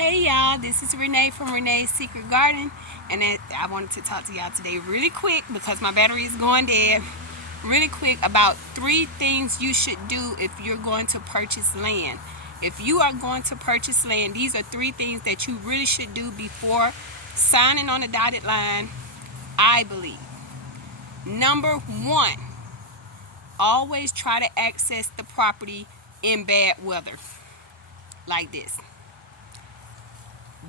Hey y'all, this is Renee from Renee's Secret Garden, and I wanted to talk to y'all today really quick because my battery is going dead. Really quick about 3 things you should do if you're going to purchase land. If you are going to purchase land, these are 3 things that you really should do before signing on the dotted line, I believe. Number 1, always try to access the property in bad weather, like this.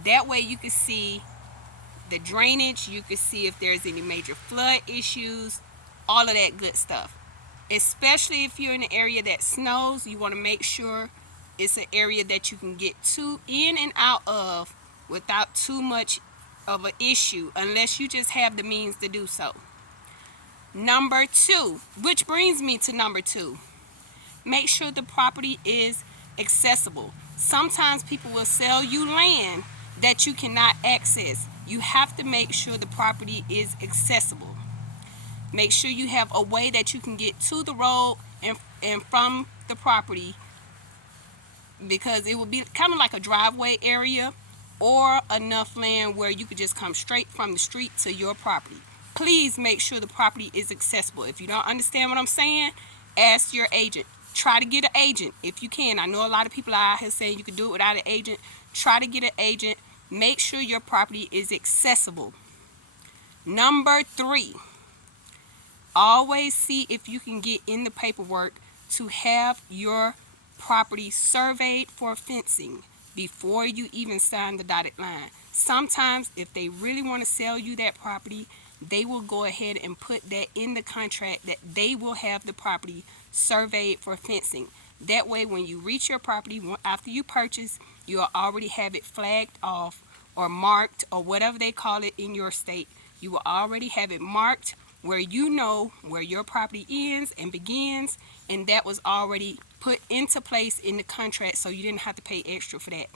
That way you can see the drainage, you can see if there's any major flood issues, all of that good stuff. Especially if you're in an area that snows, you want to make sure it's an area that you can get in and out of without too much of an issue, unless you just have the means to do so. Number 2, which brings me to number 2, make sure the property is accessible. Sometimes people will sell you land that you cannot access. You have to make sure the property is accessible. Make sure you have a way that you can get to the road and from the property, because it will be kind of like a driveway area or enough land where you could just come straight from the street to your property. Please make sure the property is accessible. If you don't understand what I'm saying, ask your agent. Try to get an agent if you can. I know a lot of people are out here saying you can do it without an agent. Try to get an agent. Make sure your property is accessible. Number 3, always see if you can get in the paperwork to have your property surveyed for fencing before you even sign the dotted line. Sometimes if they really want to sell you that property, they will go ahead and put that in the contract that they will have the property surveyed for fencing. That way when you reach your property after you purchase, you'll already have it flagged off or marked, or whatever they call it in your state. You will already have it marked where you know where your property ends and begins, and that was already put into place in the contract, so you didn't have to pay extra for that.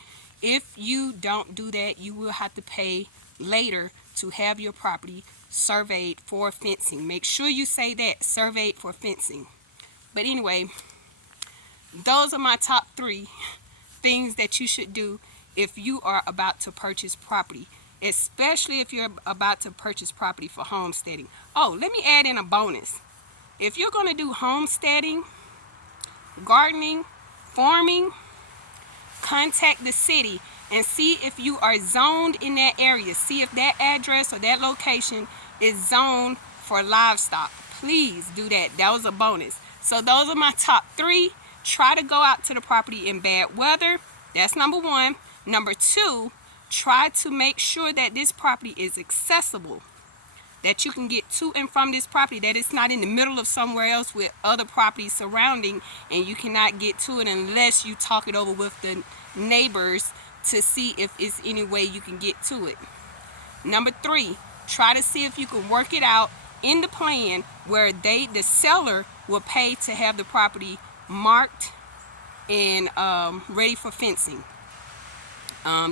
If you don't do that, you will have to pay later to have your property surveyed for fencing. Make sure you say that, surveyed for fencing. But anyway, those are my top 3 things that you should do if you are about to purchase property, especially if you're about to purchase property for homesteading. Oh, let me add in a bonus. If you're going to do homesteading, gardening, farming, contact the city and see if you are zoned in that area. See if that address or that location is zoned for livestock. Please do that. That was a bonus. So those are my top 3. Try to go out to the property in bad weather. That's number 1. Number 2, try to make sure that this property is accessible, that you can get to and from this property, that it's not in the middle of somewhere else with other properties surrounding and you cannot get to it unless you talk it over with the neighbors to see if it's any way you can get to it. Number 3, try to see if you can work it out in the plan where the seller will pay to have the property marked and ready for fencing.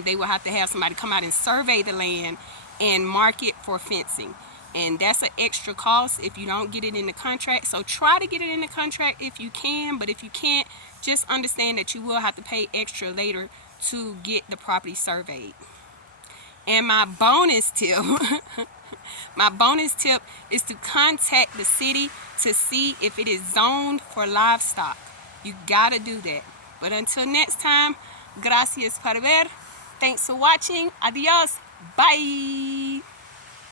They will have to have somebody come out and survey the land and mark it for fencing. And that's an extra cost if you don't get it in the contract. So try to get it in the contract if you can, but if you can't, just understand that you will have to pay extra later to get the property surveyed. And my bonus tip, is to contact the city to see if it is zoned for livestock. You gotta do that. But until next time, gracias por ver. Thanks for watching. Adios. Bye.